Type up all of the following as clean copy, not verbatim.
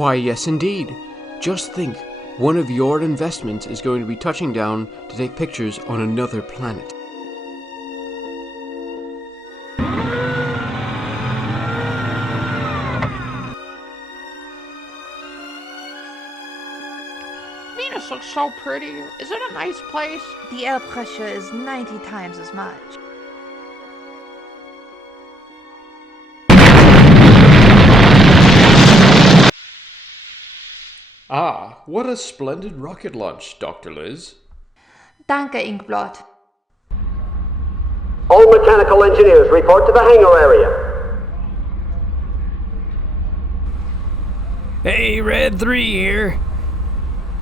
Why, yes indeed. Just think, one of your investments is going to be touching down to take pictures on another planet. Venus looks so pretty. Is it a nice place? The air pressure is 90 times as much. Ah, what a splendid rocket launch, Dr. Liz. Danke, Inkblot. All mechanical engineers report to the hangar area. Hey, Red 3 here.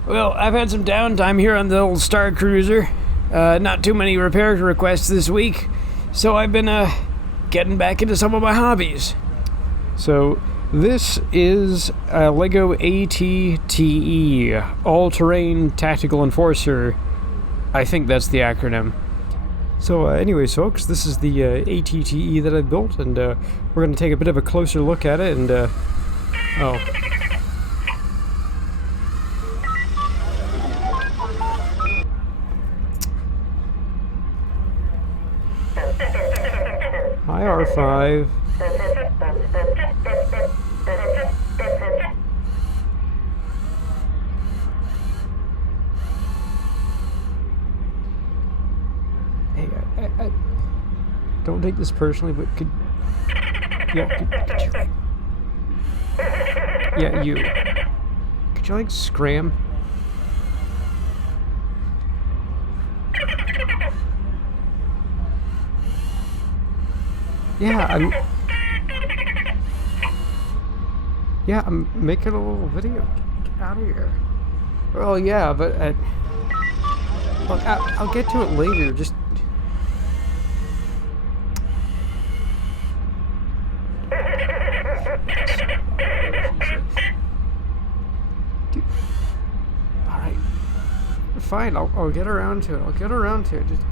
Well, I've had some downtime here on the old Star Cruiser. Not too many repair requests this week, so I've been getting back into some of my hobbies. So, this is a Lego ATTE, All-Terrain Tactical Enforcer. I think that's the acronym. So anyways, folks, this is the ATTE that I built, and we're going to take a bit of a closer look at it, and oh. Hi, R5. Hey, I don't take this personally, but could you, yeah, you, could you like scram? I'm making a little video. Get out of here. Well, yeah, but look, I'll get to it later. Just all right, fine. I'll get around to it. I'll get around to it. Just.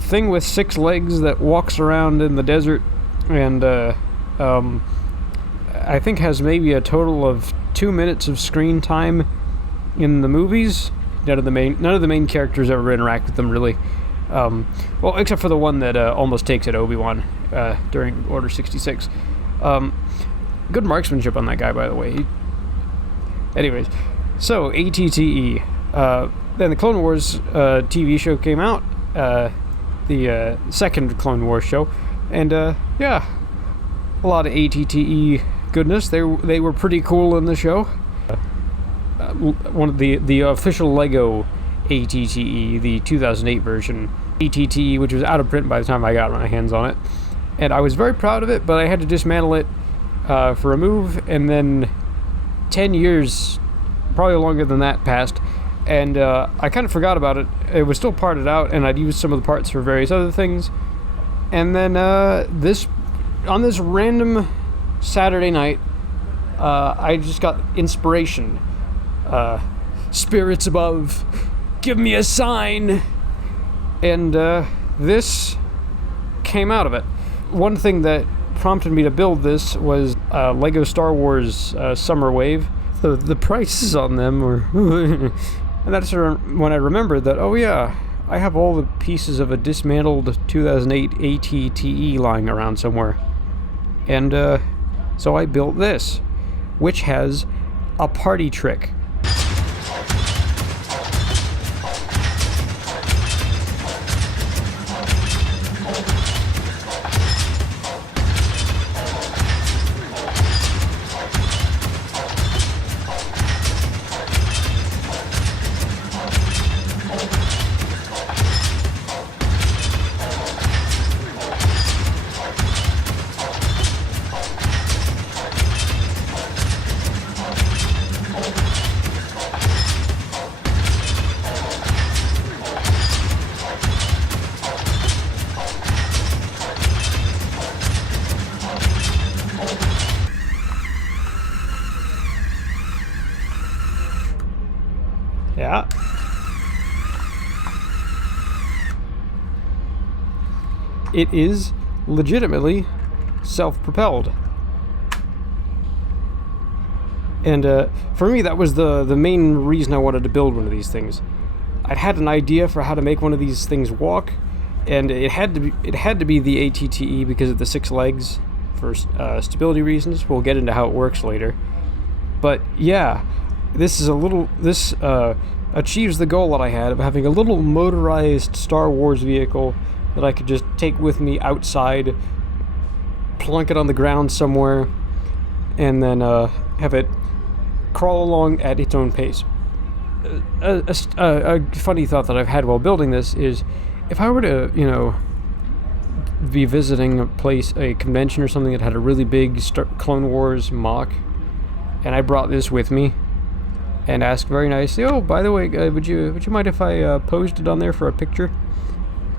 Thing with 6 legs that walks around in the desert, and I think has maybe a total of 2 minutes of screen time in the movies. None of the main characters ever interact with them really. Well, except for the one that almost takes at Obi-Wan during Order 66. Good marksmanship on that guy, by the way. Anyways, so ATTE. Then the Clone Wars TV show came out. The second Clone Wars show, and yeah, a lot of ATTE goodness. They were pretty cool in the show. One of the official Lego ATTE, the 2008 version ATTE, which was out of print by the time I got my hands on it, and I was very proud of it. But I had to dismantle it for a move, and then 10 years, probably longer than that, passed. And I kind of forgot about it. It was still parted out, and I'd used some of the parts for various other things. And then on this random Saturday night, I just got inspiration. Spirits above, give me a sign. And this came out of it. One thing that prompted me to build this was Lego Star Wars Summer Wave. The prices on them were... And that's when I remembered that, oh yeah, I have all the pieces of a dismantled 2008 ATTE lying around somewhere. And so I built this, which has a party trick. it is legitimately self-propelled. And for me, that was the main reason I wanted to build one of these things. I had an idea for how to make one of these things walk, and it had to be the ATTE because of the 6 legs for stability reasons. We'll get into how it works later. But yeah, this achieves the goal that I had of having a little motorized Star Wars vehicle that I could just take with me outside, plunk it on the ground somewhere, and then have it crawl along at its own pace. A funny thought that I've had while building this is, if I were to, be visiting a convention or something that had a really big Clone Wars MOC, and I brought this with me, and asked very nicely, "Oh, by the way, would you mind if I posed it on there for a picture?"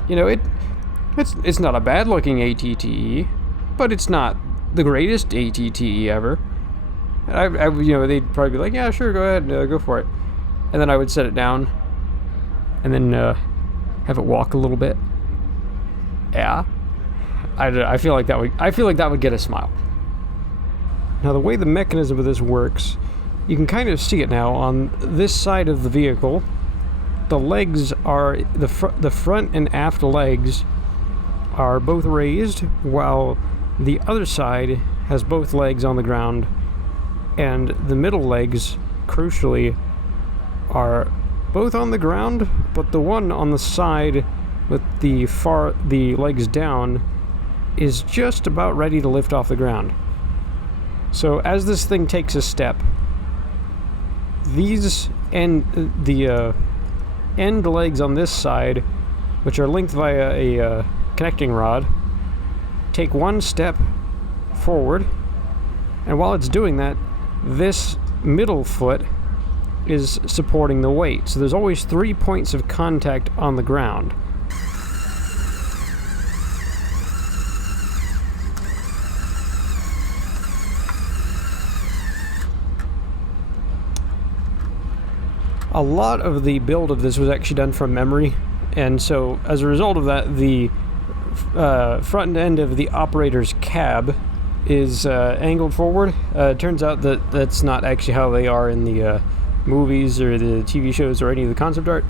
It's not a bad looking ATTE, but it's not the greatest ATTE ever. They'd probably be like, "Yeah, sure, go ahead, go for it." And then I would set it down, and then have it walk a little bit. Yeah, I feel like that would get a smile. Now, the way the mechanism of this works, you can kind of see it now on this side of the vehicle. The legs are the front and aft legs are both raised, while the other side has both legs on the ground, and the middle legs, crucially, are both on the ground, but the one on the side with the legs down is just about ready to lift off the ground. So as this thing takes a step, these the end legs on this side, which are linked via a connecting rod, take one step forward, and while it's doing that, this middle foot is supporting the weight. So there's always 3 points of contact on the ground. A lot of the build of this was actually done from memory, and so as a result of that, the front end of the operator's cab is angled forward. It turns out that that's not actually how they are in the movies or the TV shows or any of the concept art.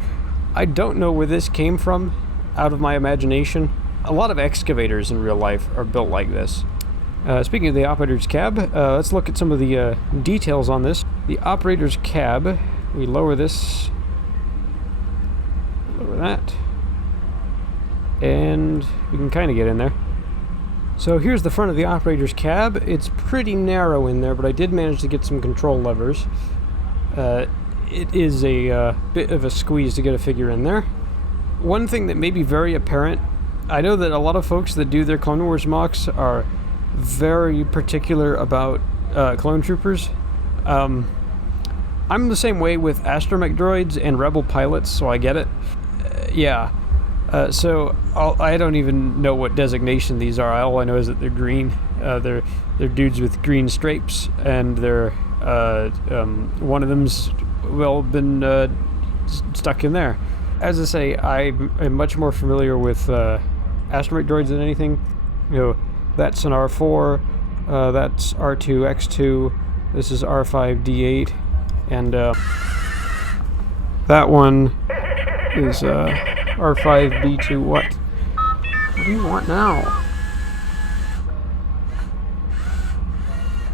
I don't know where this came from out of my imagination. A lot of excavators in real life are built like this. Speaking of the operator's cab, let's look at some of the details on this. The operator's cab, we lower this, lower that, and we can kind of get in there. So here's the front of the operator's cab. It's pretty narrow in there, but I did manage to get some control levers. It is a bit of a squeeze to get a figure in there. One thing that may be very apparent, I know that a lot of folks that do their Clone Wars MOCs are very particular about clone troopers. I'm the same way with astromech droids and rebel pilots, so I get it. So I don't even know what designation these are. All I know is that they're green. They're dudes with green stripes, and they're one of them's been stuck in there. As I say, I'm much more familiar with astromech droids than anything. That's an R4, that's R2X2, this is R5D8, and that one is R5B2. What do you want now?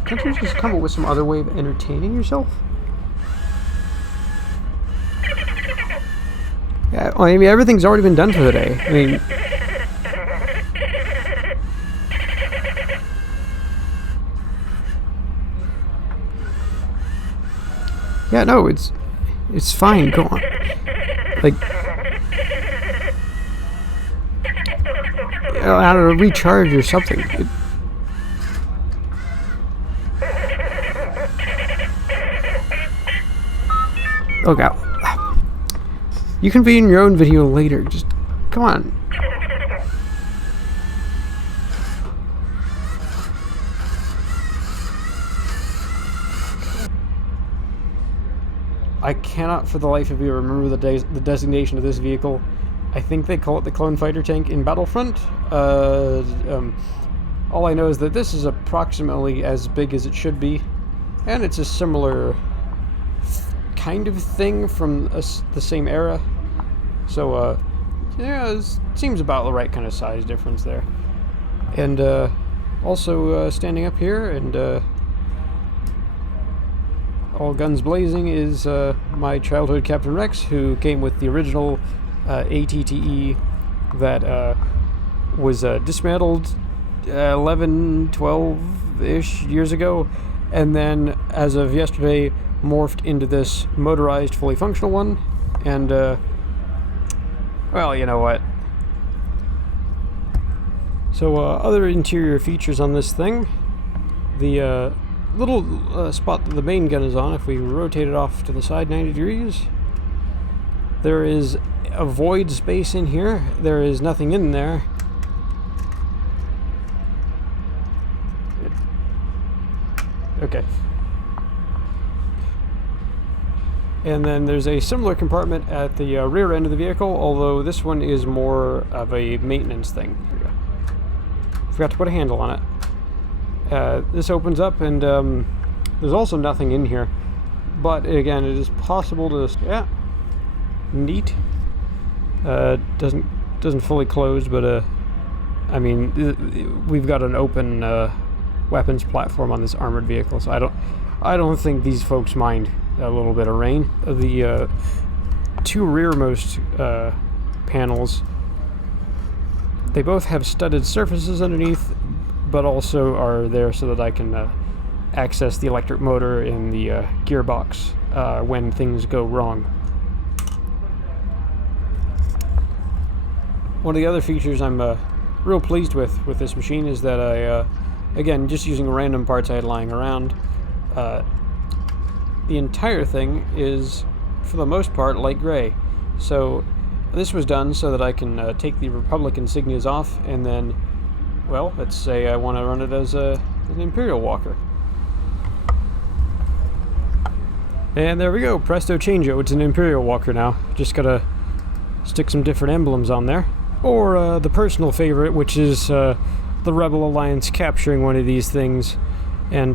Can't you just come up with some other way of entertaining yourself? Yeah, well, I mean, everything's already been done for the day. I mean, yeah, no, it's fine. Go on. Like, I don't know, recharge or something. Oh god. You can be in your own video later. Just come on. I cannot for the life of me remember the designation of this vehicle. I think they call it the clone fighter tank in Battlefront. All I know is that this is approximately as big as it should be, and it's a similar kind of thing from the same era. So, yeah, it seems about the right kind of size difference there. And also standing up here and all guns blazing is my childhood Captain Rex, who came with the original ATTE that was dismantled 11, 12-ish years ago, and then as of yesterday morphed into this motorized, fully functional one. And well, you know what? So other interior features on this thing, the little spot that the main gun is on, if we rotate it off to the side 90 degrees, there is a void space in here. There is nothing in there. Okay. And then there's a similar compartment at the rear end of the vehicle, although this one is more of a maintenance thing. Forgot to put a handle on it. This opens up, and there's also nothing in here. But again, it is possible to... Yeah. Neat. Doesn't fully close, but I mean, we've got an open weapons platform on this armored vehicle, so I don't think these folks mind a little bit of rain. The two rearmost panels, they both have studded surfaces underneath, but also are there so that I can access the electric motor in the gearbox when things go wrong. One of the other features I'm real pleased with this machine is that I, again, just using random parts I had lying around, the entire thing is, for the most part, light gray. So this was done so that I can take the Republic insignias off, and then, well, let's say I want to run it as an Imperial Walker. And there we go, presto changeo, it's an Imperial Walker now. Just gotta stick some different emblems on there. Or the personal favorite, which is the Rebel Alliance capturing one of these things and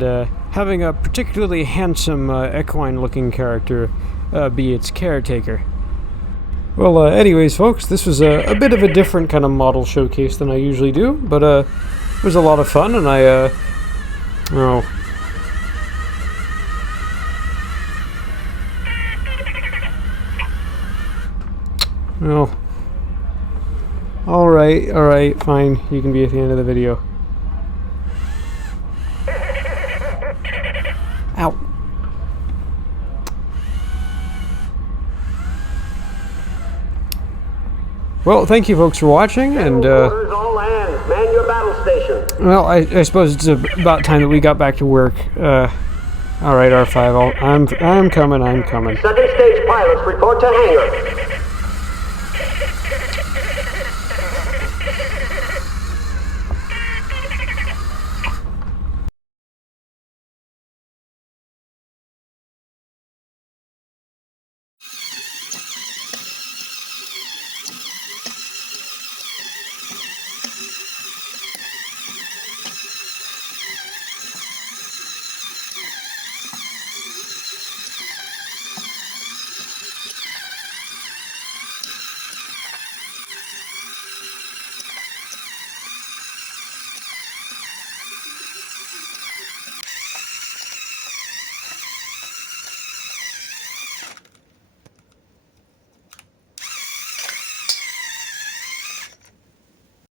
having a particularly handsome equine-looking character be its caretaker. Well, anyways, folks, this was a bit of a different kind of model showcase than I usually do, but it was a lot of fun, and I, well, alright, fine, you can be at the end of the video. Ow. Well, thank you folks for watching, and orders all hands, man your battle station. well, I suppose it's about time that we got back to work. Alright, R5, I'm coming. Second stage pilots report to hangar.